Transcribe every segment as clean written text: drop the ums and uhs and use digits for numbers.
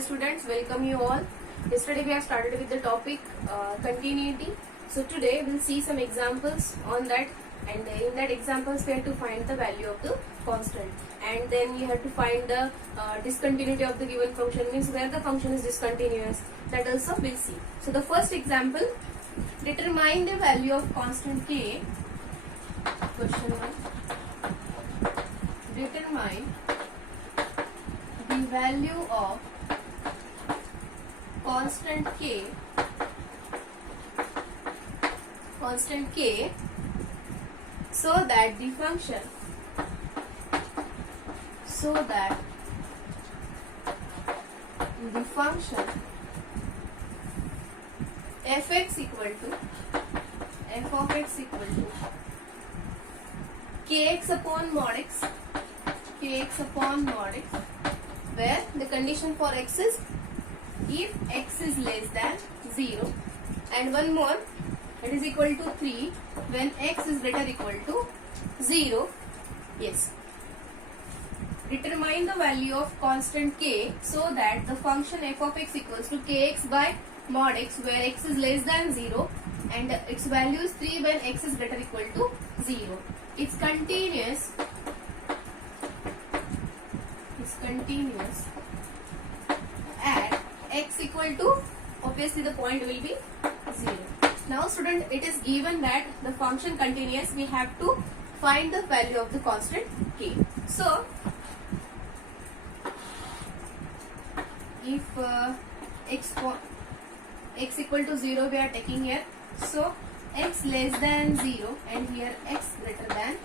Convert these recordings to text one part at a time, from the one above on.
students, welcome you all. Yesterday we have started with the topic continuity. So today we'll see some examples on that, and in that examples we have to find the value of the constant, and then you have to find the discontinuity of the given function, means where the function is discontinuous. That also we'll see. So the first example, determine the value of constant k. Question 1. Determine the value of constant k so that the function f(x) equal to kx upon mod x, where the condition for x is if x is less than 0, and one more, it is equal to 3 when x is greater equal to 0. Yes. Determine the value of constant k so that the function f(x) equals to kx by mod x, where x is less than 0 and its value is 3 when x is greater equal to 0. It's continuous at x equal to, obviously the point will be 0. Now student, it is given that the function continuous, we have to find the value of the constant k. So if x equal to 0 we are taking here, so x less than 0 and here x greater than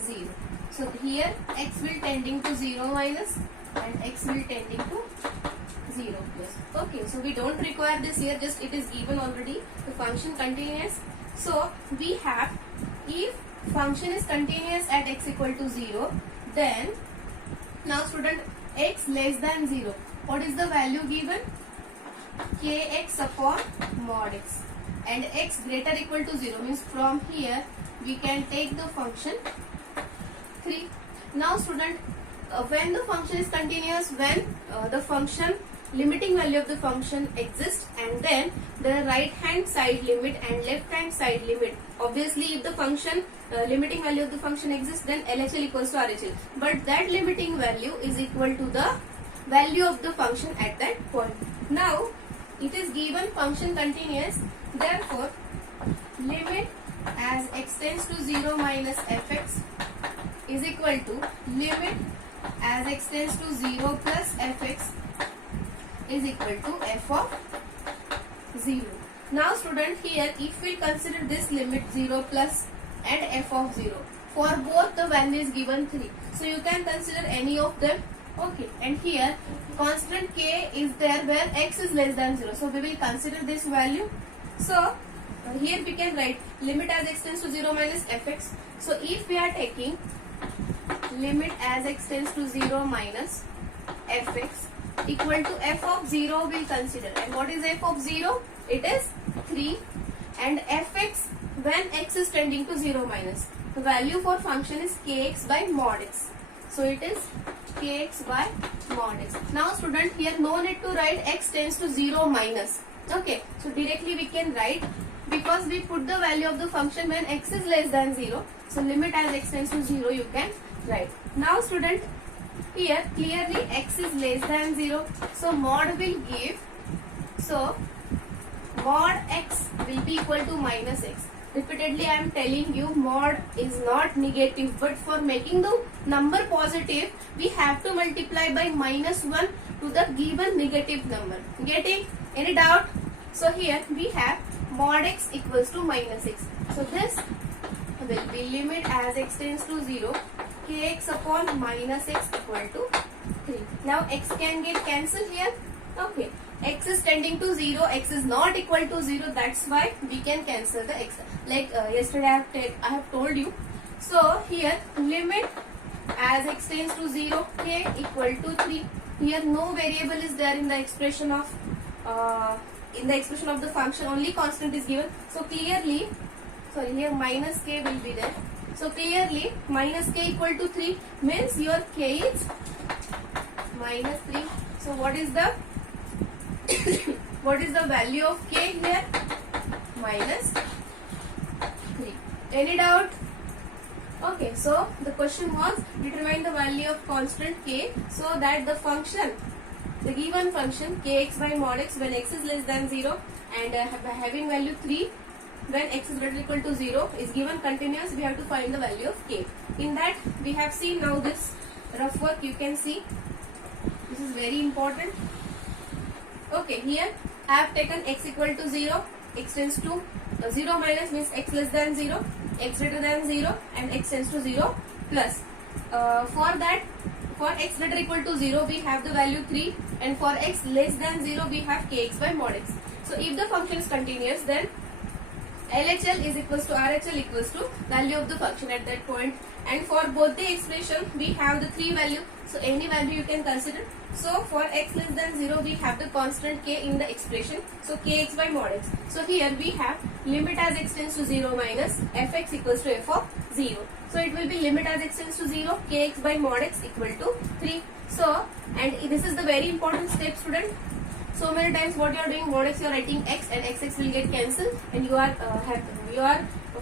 0. So here x will tending to 0 minus and x will tending to 0 plus. Okay, so we don't require this here, just it is given already, the function continuous. So we have, if function is continuous at x equal to 0, then now student, x less than 0, what is the value given? Kx upon mod x, and x greater equal to 0 means from here we can take the function 3. Now student, when the function is continuous, when the function limiting value of the function exists, and then the right hand side limit and left hand side limit, obviously if the function limiting value of the function exists, then LHL equals to RHL, but that limiting value is equal to the value of the function at that point. Now it is given function continuous, therefore limit as x tends to 0 minus fx is equal to limit as x tends to 0 plus fx is equal to f of 0. Now student, here if we consider this limit 0 plus and f of 0, for both the value is given 3, so you can consider any of them. Okay, and here constant k is there where x is less than 0, so we will consider this value. So here we can write limit as x tends to 0 minus fx. So if we are taking limit as x tends to 0 minus fx equal to f of 0 we will consider, and what is f of 0? It is 3, and fx when x is tending to 0 minus, the value for function is kx by mod x, so it is kx by mod x. Now student, here no need to write x tends to 0 minus. Okay, so directly we can write, because we put the value of the function when x is less than 0, so limit as x tends to 0 you can write. Now student, here clearly x is less than 0, so mod will give, so mod x will be equal to minus x. Repeatedly I am telling you, mod is not negative, but for making the number positive we have to multiply by minus 1 to the given negative number. Getting any doubt? So here we have mod x equals to minus x, so this will be limit as x tends to 0 kx upon minus x equal to 3. Now x can get cancelled here. Okay, x is tending to 0, x is not equal to 0, that's why we can cancel the x, like yesterday I have told you. So here limit as x tends to 0 k equal to 3. Here no variable is there in the expression of the function, only constant is given. So clearly, sorry, here minus k will be there. So clearly minus k equal to 3 means your k is minus 3. So what is the What is the value of k here? Minus 3. Any doubt? Okay, so the question was determine the value of constant k so that the function, the given function kx by mod x when x is less than 0 and having value 3 when x is greater or equal to 0 is given continuous, we have to find the value of k. In that we have seen now this rough work, you can see this is very important. Okay, here I have taken x equal to 0, x tends to 0 minus means x less than 0, x greater than 0 and x tends to 0 plus. For that, for x greater or equal to 0 we have the value 3 and for x less than 0 we have kx by mod x. So if the function is continuous, then LHL is equals to RHL equals to value of the function at that point, and for both the expression we have the 3 value, so any value you can consider. So for x less than 0 we have the constant k in the expression, so kx by mod x. So here we have limit as x tends to 0 minus fx equals to f of 0. So it will be limit as x tends to 0 kx by mod x equal to 3. So, and this is the very important step, student. So many times what you are doing, mod x you are writing x and xx will get cancelled and you are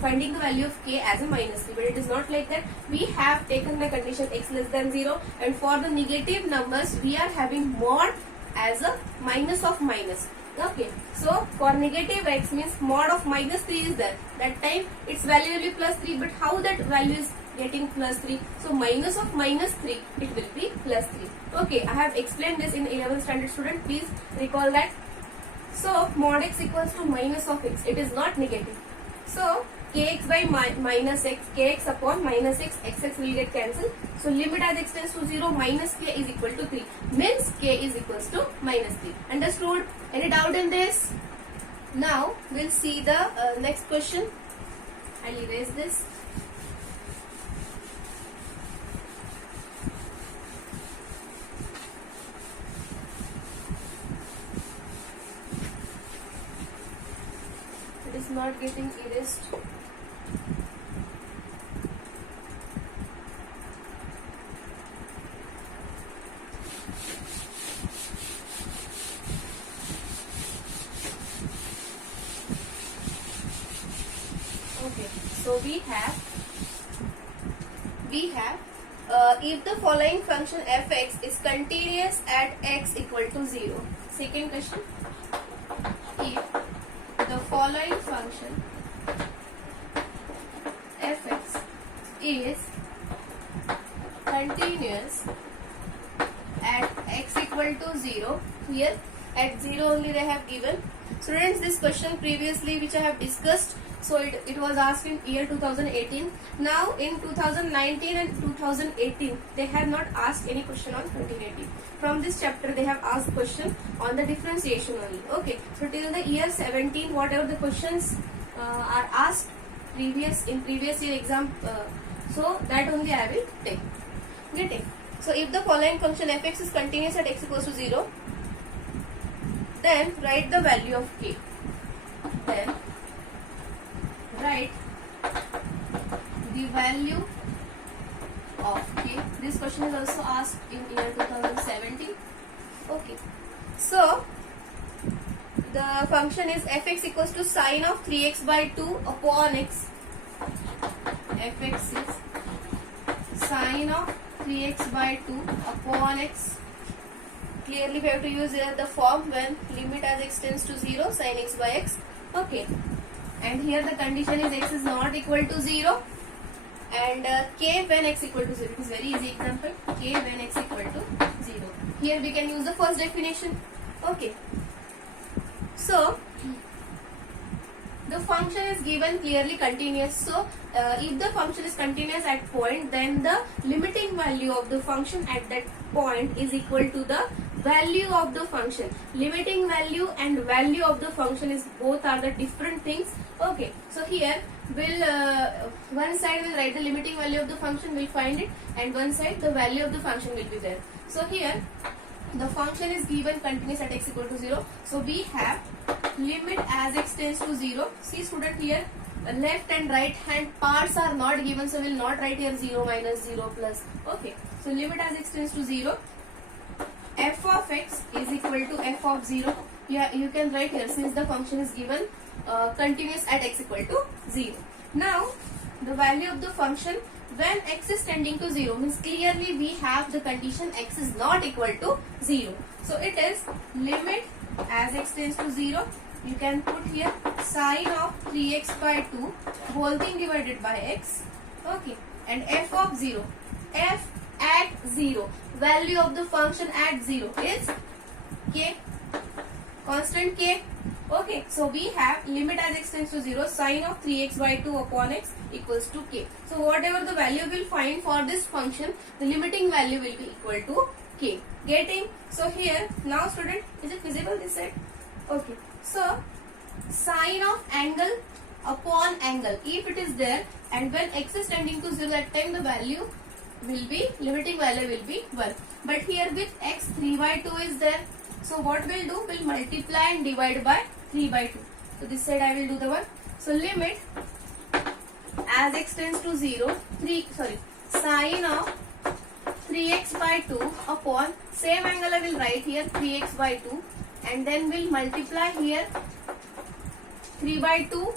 finding the value of k as a minus 3, but it is not like that. We have taken the condition x less than 0 and for the negative numbers we are having mod as a minus of minus. Okay, so for negative x means mod of minus 3 is there. That time its value will be plus 3, but how that value is getting plus 3? So minus of minus 3, it will be plus 3. Okay, I have explained this in 11th standard, student. Please recall that. So mod x equals to minus of x. It is not negative. So kx by minus x, kx upon minus x, xx will get cancelled. So limit as x tends to 0 minus k is equal to 3. Means k is equals to minus 3. Understood? Any doubt in this? Now we'll see the next question. I'll erase this. It is not getting erased. Okay, so we have if the following function fx is continuous at x equal to 0. Second question, if the following function fx is continuous at x equal to 0, here at 0 only they have given. Students, this question previously which I have discussed, so it was asked in year 2018. Now in 2019 and 2018 they have not asked any question on continuity. From this chapter they have asked question on the differentiation only. Okay, so till the year 17 whatever the questions are asked in previous year exam, so that only I will take. Getting? So if the following function fx is continuous at x equals to 0, then write the value of k. Then write the value of k. This question is also asked in year 2017. Okay. So the function is fx equals to sine of 3x by 2 upon x. Fx is sine of 3x by 2 upon x. Clearly we have to use here the form when limit as x tends to 0 sin x by x. Okay, and here the condition is x is not equal to 0 and k when x equal to 0. It is very easy example, k when x equal to 0. Here we can use the first definition. Okay, so the function is given clearly continuous. So if the function is continuous at point, then the limiting value of the function at that point is equal to the value of the function. Limiting value and value of the function is both are the different things. Okay, so here we'll one side will write the limiting value of the function, we'll find it, and one side the value of the function will be there. So here the function is given continuous at x equal to 0. So we have limit as x tends to 0. See student, here left and right hand parts are not given, so we'll not write here 0 minus 0 plus. Okay, so limit as x tends to 0 f of x is equal to f of 0. You can write here, since the function is given continuous at x equal to 0. Now the value of the function when x is tending to 0 means clearly we have the condition x is not equal to 0. So it is limit as x tends to 0. You can put here sine of 3x by 2 whole thing divided by x. Okay, and f of 0, f at 0, value of the function at 0 is k, constant k. Okay, so we have limit as x tends to 0, sine of 3x by 2 upon x equals to k. So whatever the value we'll find for this function, the limiting value will be equal to k. Getting? So here, now student, is it visible this side? Okay, so sine of angle upon angle, if it is there, and when x is tending to 0, that time the value will be, limiting value will be 1. But here with x 3 by 2 is there, so what we'll do, we'll multiply and divide by 3 by 2. So this side I will do the one. So limit as x tends to 0, sine of 3x by 2 upon, same angle I will write here 3x by 2, and then we'll multiply here 3 by 2,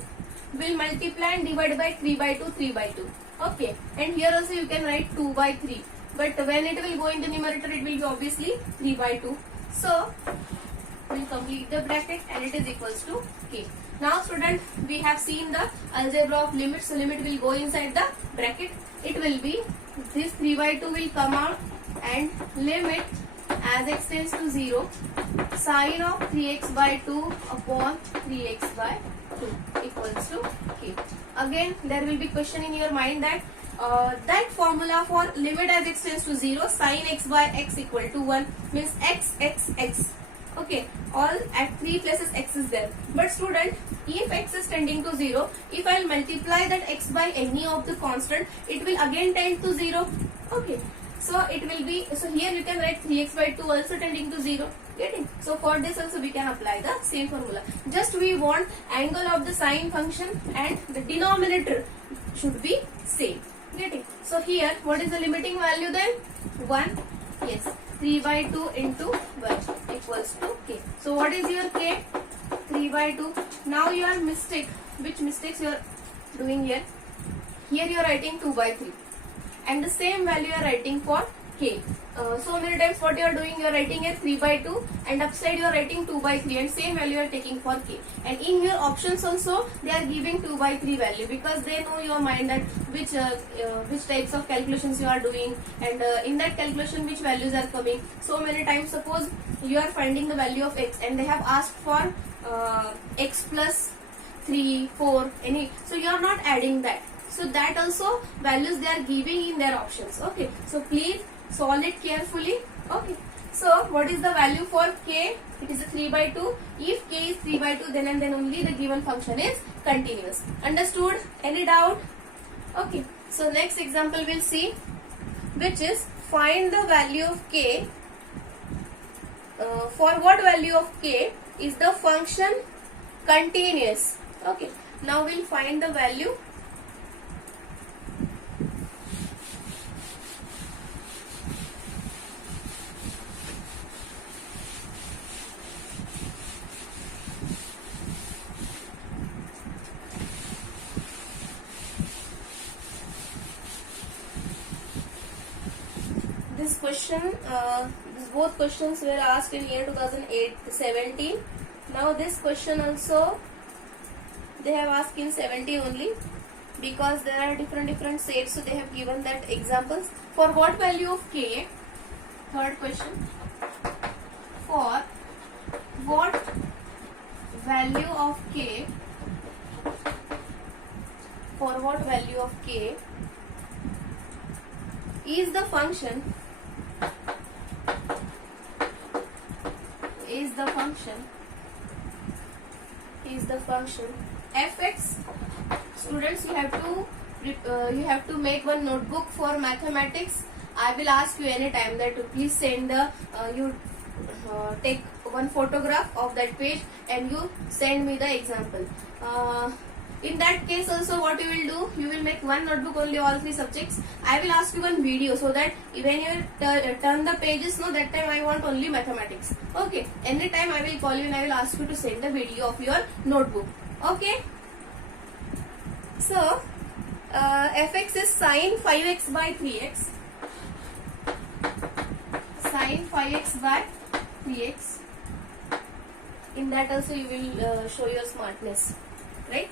will multiply and divide by 3 by 2, 3 by 2. Okay, and here also you can write 2 by 3, but when it will go in the numerator it will be obviously 3 by 2. So we'll complete the bracket and it is equals to k. Now student, we have seen the algebra of limits, so limit will go inside the bracket. It will be, this 3 by 2 will come out, and limit as x tends to 0, sine of 3x by 2 upon 3x by 2 equals to k. Again, there will be question in your mind that that formula for limit as x tends to 0, sine x by x equal to 1 means x. Okay, all at 3 places x is there. But student, if x is tending to 0, if I will multiply that x by any of the constant, it will again tend to 0. Okay, so it will be, so here you can write 3x by 2 also tending to 0. Getting? So for this also we can apply the same formula. Just we want angle of the sine function and the denominator should be same. Getting? So here, what is the limiting value then? 1. Yes. 3 by 2 into 1 equals to k. So what is your k? 3 by 2. Now your mistake, which mistakes you are doing here? Here you are writing 2 by 3. And the same value you are writing for k. So many times what you are doing, you are writing as 3 by 2 and upside you are writing 2 by 3 and same value you are taking for k. And in your options also they are giving 2 by 3 value because they know your mind that which types of calculations you are doing, and in that calculation which values are coming. So many times suppose you are finding the value of x and they have asked for x plus 3, 4 any, so you are not adding that. So that also values they are giving in their options. Okay, so please solve it carefully. Okay, so what is the value for k? It is a 3 by 2. If k is 3 by 2, then and then only the given function is continuous. Understood? Any doubt? Okay, so next example we'll see, which is find the value of k. For what value of k is the function continuous? Okay, now we'll find the value. This question, both questions were asked in year 2017. Now this question also they have asked in 17 only, because there are different sets, so they have given that examples. For what value of k? Third question. For what value of k? For what value of k is the function fx. Students, you have to make one notebook for mathematics. I will ask you any time that please send the take one photograph of that page and you send me the example. In that case also what you will do, you will make one notebook only all 3 subjects. I will ask you one video so that when you turn the pages, no, that time I want only mathematics. Okay, anytime I will call you and I will ask you to send the video of your notebook. Okay. So fx is sine 5x by 3x. Sine 5x by 3x. In that also you will show your smartness, right?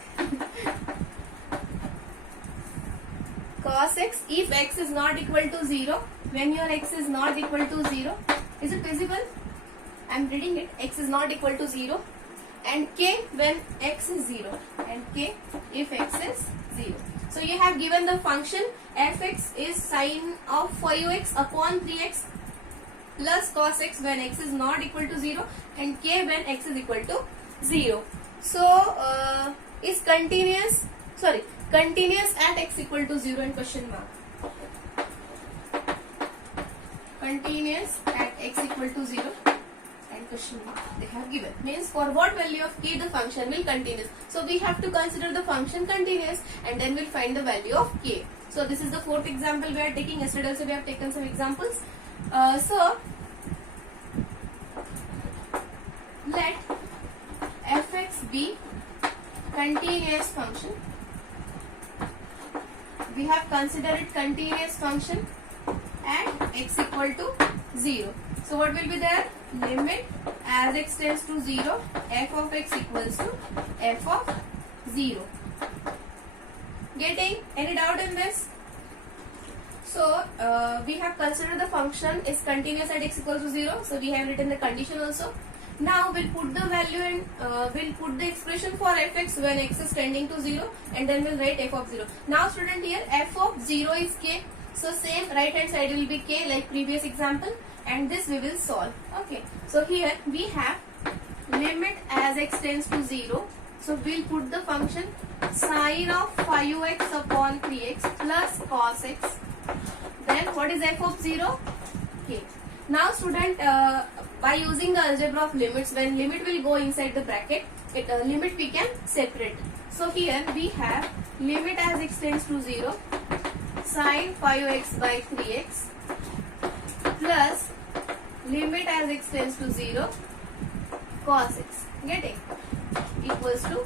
Cos x, if x is not equal to 0, when your x is not equal to 0, is it visible? I am reading it. X is not equal to 0, and k when x is 0, and k if x is 0. So you have given the function fx is sine of 5x upon 3x plus cos x when x is not equal to 0 and k when x is equal to 0. So is continuous at x equal to 0 and question mark. Continuous at x equal to 0 and question mark they have given. Means for what value of k the function will continuous. So we have to consider the function continuous and then we'll find the value of k. So this is the 4th example we are taking. Yesterday also we have taken some examples. So let fx be continuous function. We have considered it continuous function at x equal to 0. So what will be there? Limit as x tends to 0, f of x equals to f of 0. Getting? Any doubt in this? So we have considered the function is continuous at x equals to 0. So we have written the condition also. Now we'll put the value and we'll put the expression for fx when x is tending to 0 and then we'll write f of 0. Now student, here f of 0 is k. So same right hand side will be k like previous example, and this we will solve. Okay. So here we have limit as x tends to 0. So we'll put the function sine of 5x upon 3x plus cos x. Then what is f of 0? K. Now student, by using the algebra of limits, when limit will go inside the bracket, limit we can separate. So here we have limit as x tends to 0 sine 5x by 3x plus limit as x tends to 0 cos x. Getting? Equals to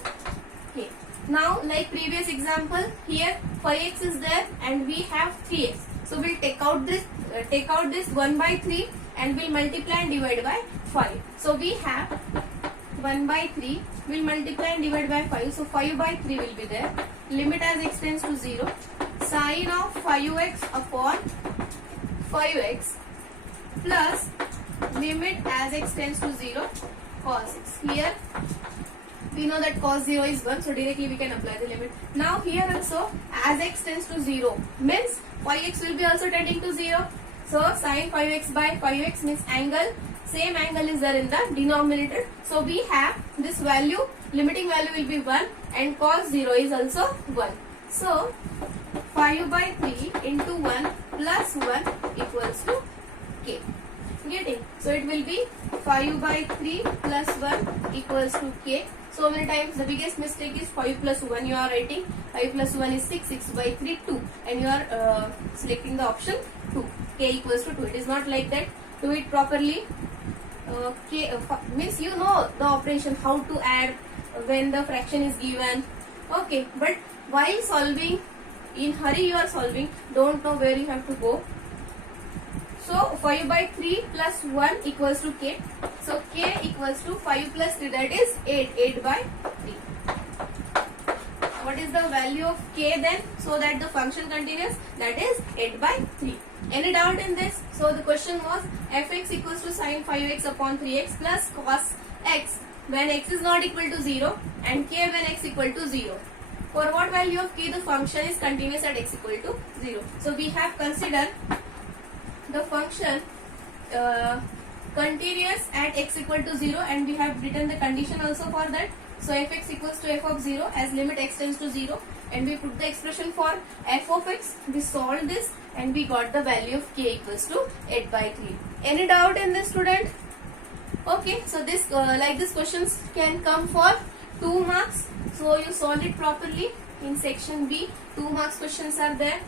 k. Now like previous example, here 5x is there and we have 3x. So we'll take out this 1 by 3 and we'll multiply and divide by 5. So we have 1 by 3, we'll multiply and divide by 5. So 5 by 3 will be there. Limit as x tends to 0. Sine of 5x upon 5x plus limit as x tends to 0 cos x. Here we know that cos 0 is 1, so directly we can apply the limit. Now here also as x tends to 0 means 5x will be also tending to 0. So sine 5x by 5x means angle, same angle is there in the denominator. So we have this value, limiting value will be 1 and cos 0 is also 1. So 5 by 3 into 1 plus 1 equals to k. Getting? So it will be 5 by 3 plus 1 equals to k. So many times the biggest mistake is 5 plus 1 you are writing. 5 plus 1 is 6, 6 by 3 2 and you are selecting the option 2. K equals to 2. It is not like that. Do it properly. K means you know the operation, how to add when the fraction is given. Okay, but while solving, in hurry you are solving, don't know where you have to go. So 5 by 3 plus 1 equals to k. So k equals to 5 plus 3, that is 8. 8 by 3. What is the value of k then, so that the function continues? That is 8 by 3. Any doubt in this? So the question was fx equals to sine 5x upon 3x plus cos x when x is not equal to 0 and k when x equal to 0. For what value of k the function is continuous at x equal to 0? So we have considered the function continuous at x equal to 0 and we have written the condition also for that. So fx equals to f of 0 as limit x tends to 0 and we put the expression for f of x. We solved this and we got the value of k equals to 8 by 3. Any doubt in this, student? Okay, so this like this questions can come for 2 marks. So you solve it properly in section B. 2 marks questions are there.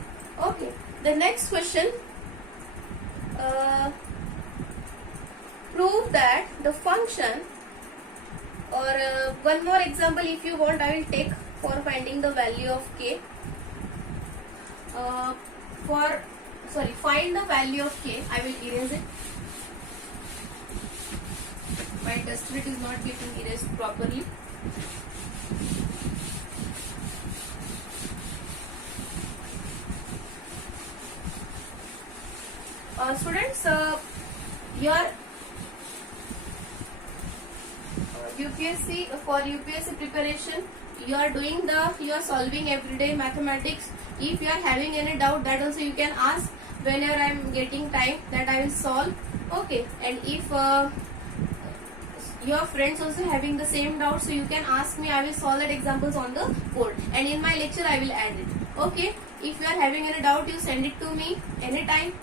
Okay. The next question. Prove that the function, or one more example if you want I will take for finding the value of k. Find the value of k. I will erase it. My test bit is not getting erased properly. Students, your UPSC, for UPSC preparation, you are solving everyday mathematics. If you are having any doubt, that also you can ask whenever I am getting time, that I will solve. Okay. And if your friends also having the same doubt, so you can ask me, I will solve that examples on the board, and in my lecture I will add it. Okay. If you are having any doubt, you send it to me anytime.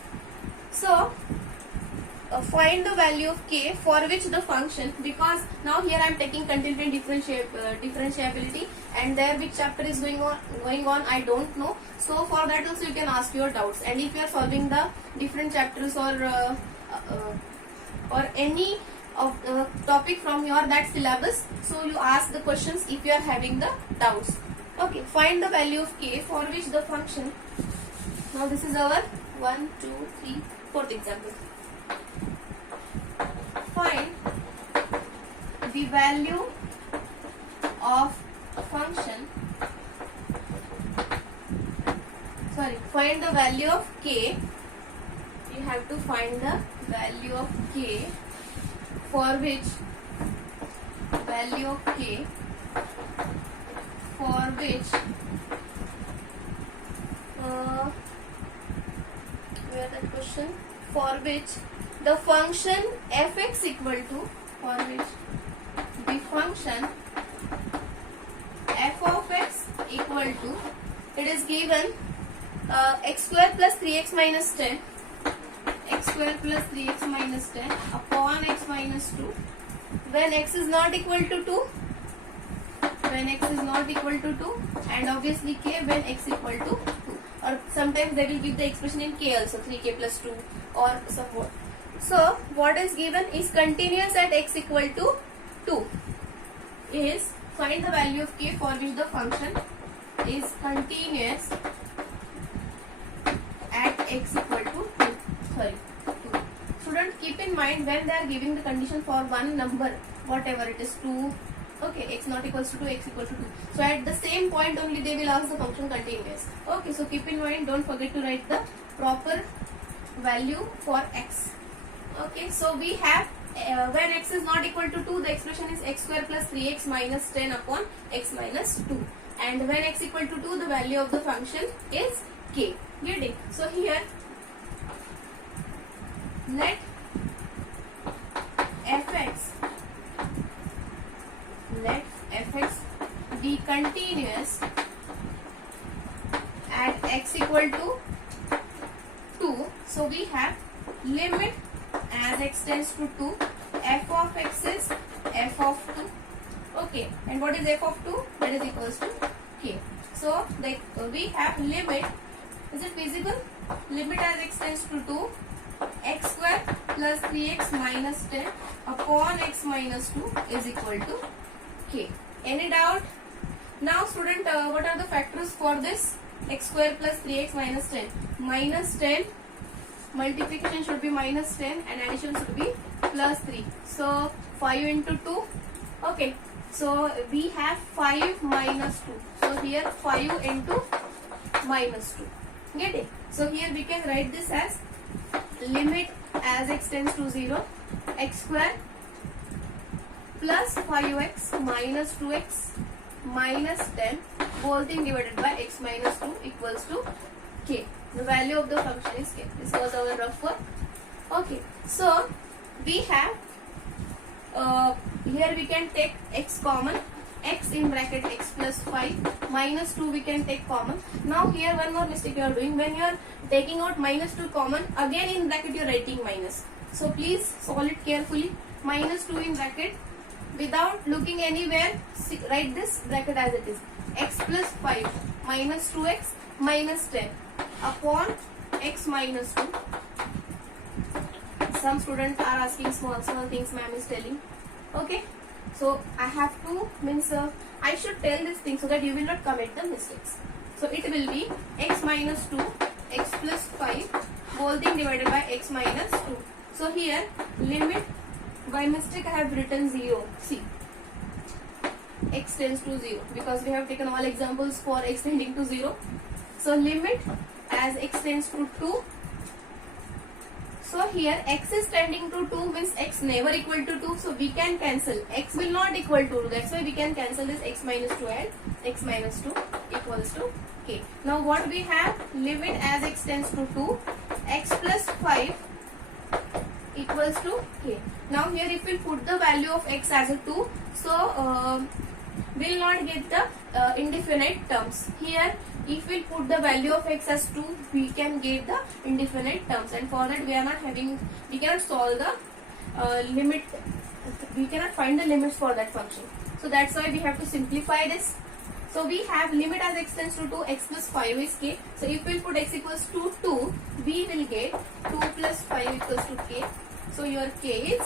So find the value of k for which the function, because now here I am taking continuity and differentiability, and there which chapter is going on I don't know. So for that also you can ask your doubts, and if you are solving the different chapters or any of the topic from your that syllabus, so you ask the questions if you are having the doubts. Okay, find the value of k for which the function. Now this is our 1, 2, 3, 4th example. Find the value of function. Find the value of k. You have to find the value of k for which where that question, for which the function fx equal to, for which the function f of x equal to, it is given x square plus 3x minus 10, x square plus 3x minus 10 upon x minus 2, when x is not equal to 2, and obviously k when x equal to 2, or sometimes they will give the expression in k also, 3k plus 2 or somewhat. So what is given is continuous at x equal to 2, is find the value of k for which the function is continuous at x equal to 2. Student, keep in mind when they are giving the condition for one number, whatever it is, 2, okay, x not equals to 2, x equal to 2. So at the same point only they will ask the function continuous. Okay, so keep in mind, don't forget to write the proper value for x. Okay, so we have when x is not equal to 2, the expression is x square plus 3x minus 10 upon x minus 2. And when x equal to 2, the value of the function is k. Getting? So here, let fx be continuous at x equal to 2. So we have limit as x tends to 2, f of x is f of 2. Okay, and what is f of 2? That is equals to k. So we have limit, is it visible? Limit as x tends to 2, x square plus 3x minus 10 upon x minus 2 is equal to k. Any doubt? Now student, what are the factors for this? X square plus 3x minus 10. Minus 10, multiplication should be minus 10 and addition should be plus 3. So 5 into 2. Okay, so we have 5 minus 2. So here 5 into minus 2. Get it? So here we can write this as limit as x tends to 0, x square plus 5x minus 2x minus 10 whole thing divided by x minus 2 equals to k. The value of the function is k. This was our rough work. Okay, so we have here we can take x common, x in bracket x plus 5 minus 2 we can take common. Now here one more mistake you are doing, when you are taking out minus 2 common, again in bracket you are writing minus. So please solve it carefully. Minus 2 in bracket without looking anywhere, write this bracket as it is. X plus 5 minus 2x minus 10 upon x minus 2. Some students are asking small things ma'am is telling. Okay, so I have to I should tell this thing so that you will not commit the mistakes. So it will be x minus 2 x plus 5 whole thing divided by x minus 2. So here limit, by mistake I have written 0. See, x tends to 0 because we have taken all examples for x tending to 0. So limit as x tends to 2. So here x is tending to 2 means x never equal to 2. So we can cancel. X will not equal to 2. That's why we can cancel this x minus 2 and x minus 2 equals to k. Now what we have? Limit as x tends to 2. X plus 5 equals to k. Now here if we put the value of x as a 2, so will not get the indefinite terms. Here if we put the value of x as 2, we can get the indefinite terms, and for that we cannot solve the limit, we cannot find the limits for that function. So that's why we have to simplify this. So we have limit as x tends to 2, x plus 5 is k. So if we put x equals to 2, we will get 2 plus 5 equals to k. So your k is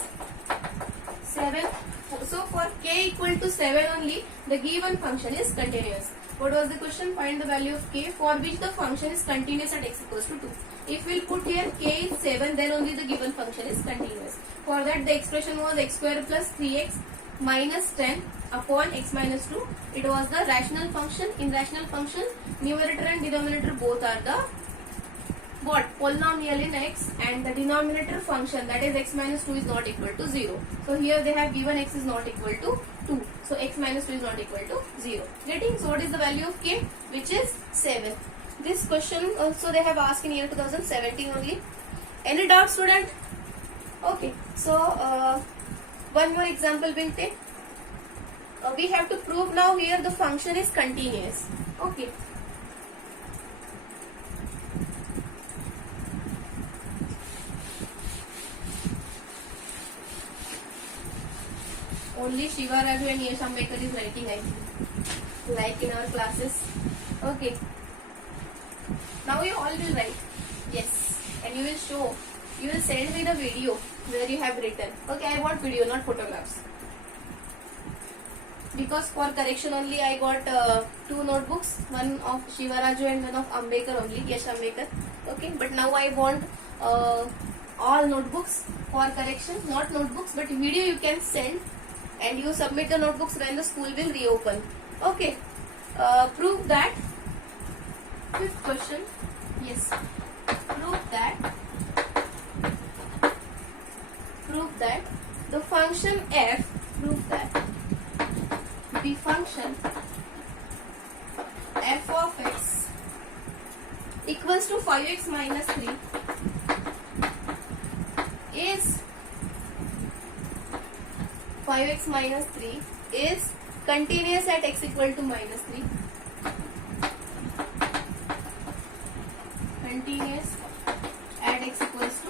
7. So for k equal to 7 only, the given function is continuous. What was the question? Find the value of k for which the function is continuous at x equals to 2. If we put here k is 7, then only the given function is continuous. For that the expression was x square plus 3x minus 10 upon x minus 2. It was the rational function. In rational function, numerator and denominator both are the what? Polynomial in x, and the denominator function, that is x minus 2, is not equal to 0. So here they have given x is not equal to 2. So x minus 2 is not equal to 0. Getting? So what is the value of k? Which is 7. This question also they have asked in year 2017 only. Any doubt, student? Okay. So one more example we'll take. We have to prove now here the function is continuous. Okay. Only Shiva Raju and Yash Ambekar is writing, I think, like in our classes. Okay. Now you all will write. Yes. And you will show. You will send me the video where you have written. Okay, I want video, not photographs. Because for correction only I got 2 notebooks. One of Shiva Raju and one of Ambekar only, Yash Ambekar. Okay. But now I want all notebooks for correction. Not notebooks, but video you can send. And you submit the notebooks when the school will reopen. Okay. Prove that. Fifth question. Yes. Prove that the function f. Prove that the function f of x equals to 5x minus 3 is 5x minus 3 is continuous at x equal to minus 3. Continuous at x equals to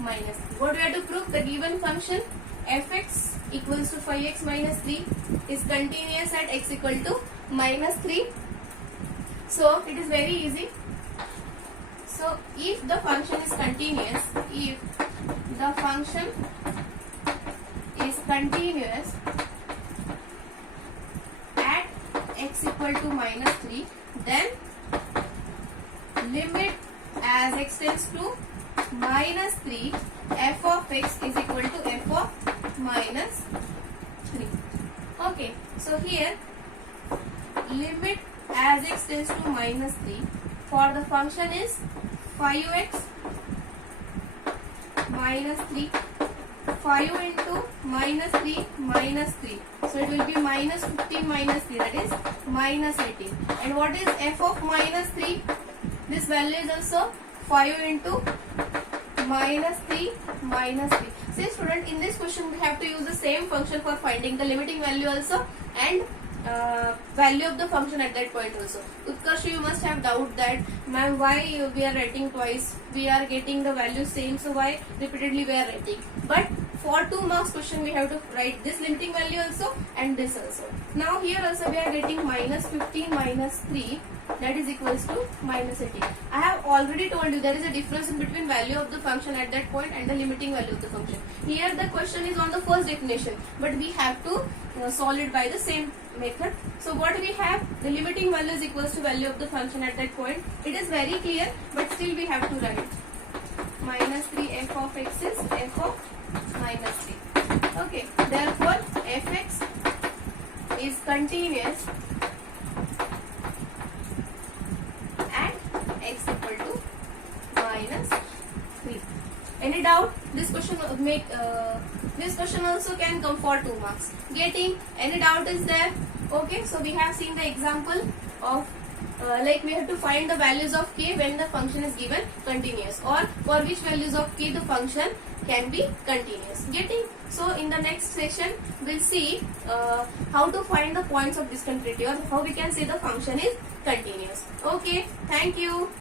minus 3. What we have to prove? The given function fx equals to 5x minus 3 is continuous at x equal to minus 3. So it is very easy. So if the function is continuous, if the function is continuous at x equal to minus 3, then limit as x tends to minus 3, f of x is equal to f of minus 3. Okay, so here limit as x tends to minus 3 for the function is 5x minus 3. 5 into minus 3 minus 3. So it will be minus 15 minus 3, that is minus 18. And what is f of minus 3? This value is also 5 into minus 3 minus 3. See student, in this question we have to use the same function for finding the limiting value also and value of the function at that point also. Utkarsh, you must have doubt that ma'am why we are writing twice, we are getting the value same, so why repeatedly we are writing. But for 2 marks question we have to write this limiting value also and this also. Now here also we are getting minus 15 minus 3, that is equals to minus 18. I have already told you there is a difference in between value of the function at that point and the limiting value of the function. Here the question is on the first definition, but we have to solve it by the same method. So what we have, the limiting value is equals to value of the function at that point. It is very clear, but still we have to write minus 3 f of x is f of minus 3. Okay, therefore fx is continuous at x equal to minus 3. Any doubt? This question this question also can come for 2 marks. Getting? Any doubt is there? Okay, so we have seen the example of like we have to find the values of k when the function is given continuous, or for which values of k the function can be continuous. Getting? So in the next session we'll see how to find the points of discontinuity, or how we can say the function is continuous. Okay, thank you.